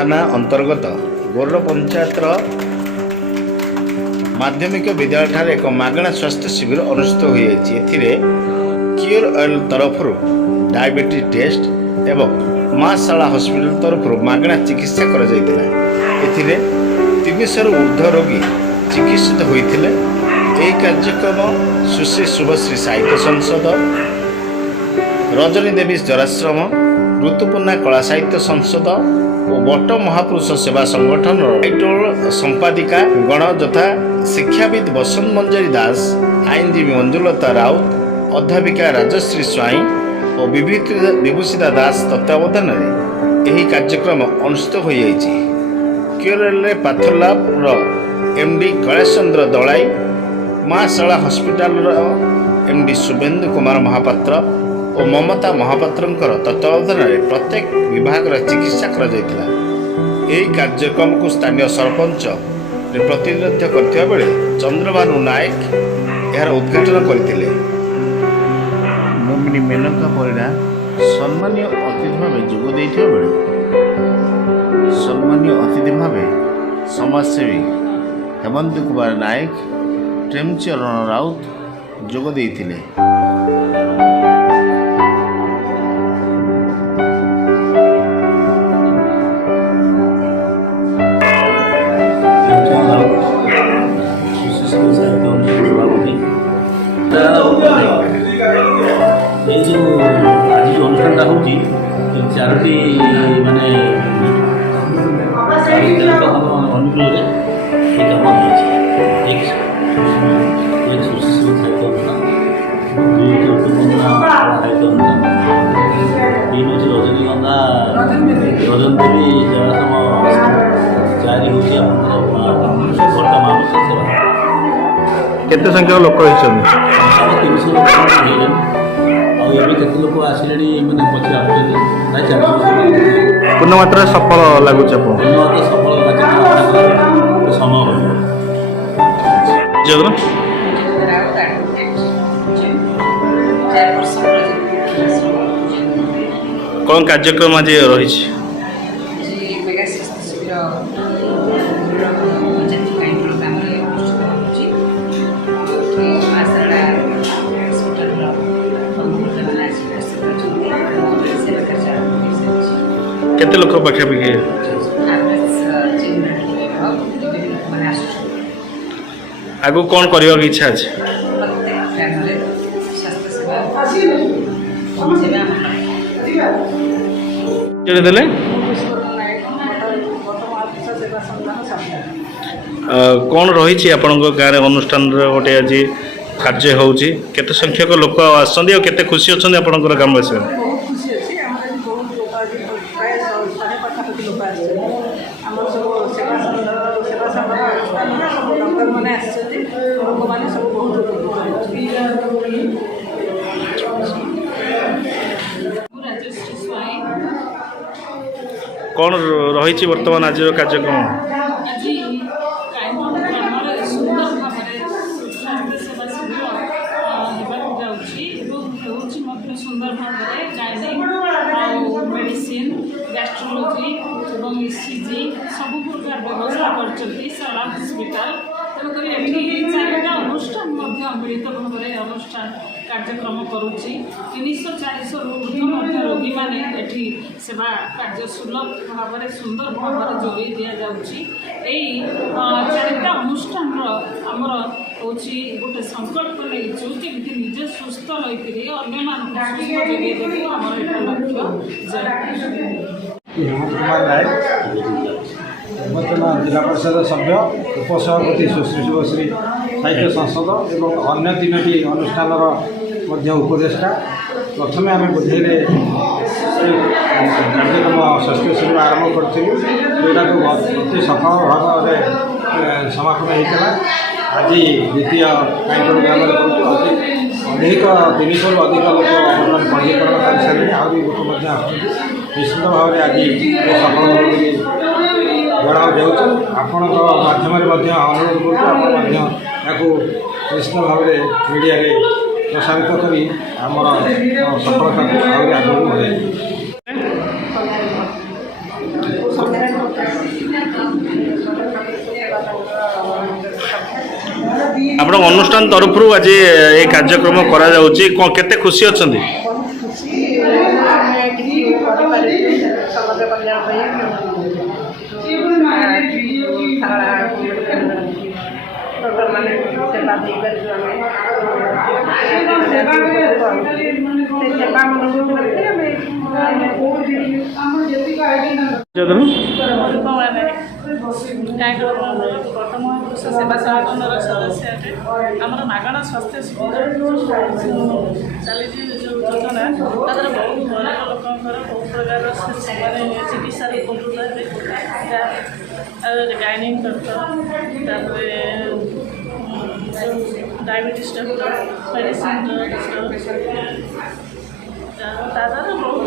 थाना अंतर्गत गोर पंचायतर माध्यमिक विद्यालय एक मागणा स्वास्थ्य शिविर अनुष्ठित होती। क्योर ऑयल तरफ डायबिटीज टेस्ट एवं माँ शाला हॉस्पिटल तरफ मागणा चिकित्सा कर 300 ऊर्ध्व रोगी चिकित्सित होते। यह कार्यक्रम सुश्री शुभश्री साहित्य संसद, रजनी देवी जराश्रम, ऋतुपूर्णा कला साहित्य संसद और बट महापुरुष सेवा संगठन टाइटल संपादिका गण यथा शिक्षाविद बसंत मंजरी दास, आईनजीवी मंजुलता राउत, अध्यापिका राजश्री स्वाई और विभूषिता दास तत्वावधान यह कार्यक्रम अनुष्ठित हो। क्योरेल पाथर लैब एमडी कैलाश चंद्र दलाई, माँ शाला हॉस्पिटल एमडी शुभेन्दु कुमार महापात्र और ममता महापात्र तत्वावधान प्रत्येक विभाग चिकित्सा कर कार्यक्रम को स्थानीय सरपंच प्रतिनिधित्व करथिबा बेले चंद्रभानु नायक यार उद्घाटन करथिले। नमिनी मेनका परिडा सम्मानीय अतिथि भाव जोग देथिबा बेले सम्मानीय अतिथि भाव समाजसेवी हेमंत कुमार नायक, प्रेमचरण राउत जोग देथिले। ये जो आज जो अनुष्ठान होती चारोटी माने अनुकूल ये कम एक सुशिक्षित साहित्य अनुष्ठान, दुई ऋतुपूर्णा साहित्य अनुष्ठान, तीन हूँ रजनीगंधा रजन देवी जराश्रम, चारि हूँ बट महापुरुष सेवा। केते संख्यक लोक रही 300 लोक आगे केत लोक आसिले मैंने पचे आसुँच पूर्ण मात्रा सफल लगुच सफल समय कौन कार्यक्रम आज रही केते लोक पाखापाखि आगु कौन करने की इच्छा अच्छे देले कौन रही आपण गाँव अनुष्ठान गोटे आज कार्य होती केते संख्यक लोक आसछन्ती और केते खुशी अच्छा आपण ग्रामवासी कौन रही वर्तमान आज कार्यक्रम सुंदर भाव गायनिक मेडिसिन गैस्ट्रोलॉजी और ईसीजी सब प्रकार व्यवस्था कर शाला हॉस्पिटल तेणुक चारिटा अनुष्ठान मिलित भाव अनुष्ठान कार्यक्रम करुच्ची 300-400 रोगी मैंने सेवा कार्य सुलभ भाव में सुंदर भाव जोगे दि जाऊँगी। चारिटा अनुष्ठान आमर हूँ गोटे संकल्प नहीं केमी निजे सुस्थ होकर अन्य सुस्थ जोगे देवी आमर वर्तमान जिला परिषद सभ्य उपसभापति सुश्री शुभश्री साहित्य संसद और अन्य 3टी अनुष्ठान उपदेष्टा प्रथम आम बुझे कार्यक्रम स्वास्थ्य शिविर आरंभ करूँ जोटा को अति सफल भाव में समापन होता। आज द्वितीय काइंटोल ग्राम अधिक 300 अधिक लोक बर्तमान पंजीकरण कर सारे आहरी लोक निश्चित भाव में आज सफल जना जाऊँ आपण माध्यम अनुरोध करूँ निश्चित भाव में मीडिया प्रसारित करी आमर सफलता को आगे बढ़ाई। ଆପଣ ଅନୁଷ୍ଠାନ ତରଫରୁ ଆଜି ଏ କାର୍ଯ୍ୟକ୍ରମ କରାଯାଉଛି କ'ଣ କେତେ ଖୁସି ଅଛନ୍ତି? ଖୁସି ଆମେ କିଛି କରିପାରିଛୁ ସମାଜ କଲ୍ୟାଣ ପାଇଁ ଡକ୍ଟରମାନେ ସେବା ଦେଇପାରିଛୁ ଆମେ ସେ ସେବା ମନୋଭୂତ କରିକି ଆମେ ବର୍ତ୍ତମାନ ସେବା ସଂଗଠନର ସଦସ୍ୟ ଅଟେ। ଆମର ମାଗଣା ସ୍ୱାସ୍ଥ୍ୟ ସୁବିଧା ଚାଲିଛି ଯେଉଁ ଯୋଜନା ତା ଦ୍ୱାରା ବହୁତ ଗରିବ ଲୋକଙ୍କର ବହୁତ ପ୍ରକାରର ସେମାନେ ଚିକିତ୍ସାରେ ଉପକୃତ ହେବେ। ଗାଇନିଂ ଡକ୍ଟର ତାପରେ ଡାଇବେଟିସ୍ ଡକ୍ଟର ମେଡ଼ିସିନ୍ ଡକ୍ଟର ତା ଦ୍ୱାରା ବହୁତ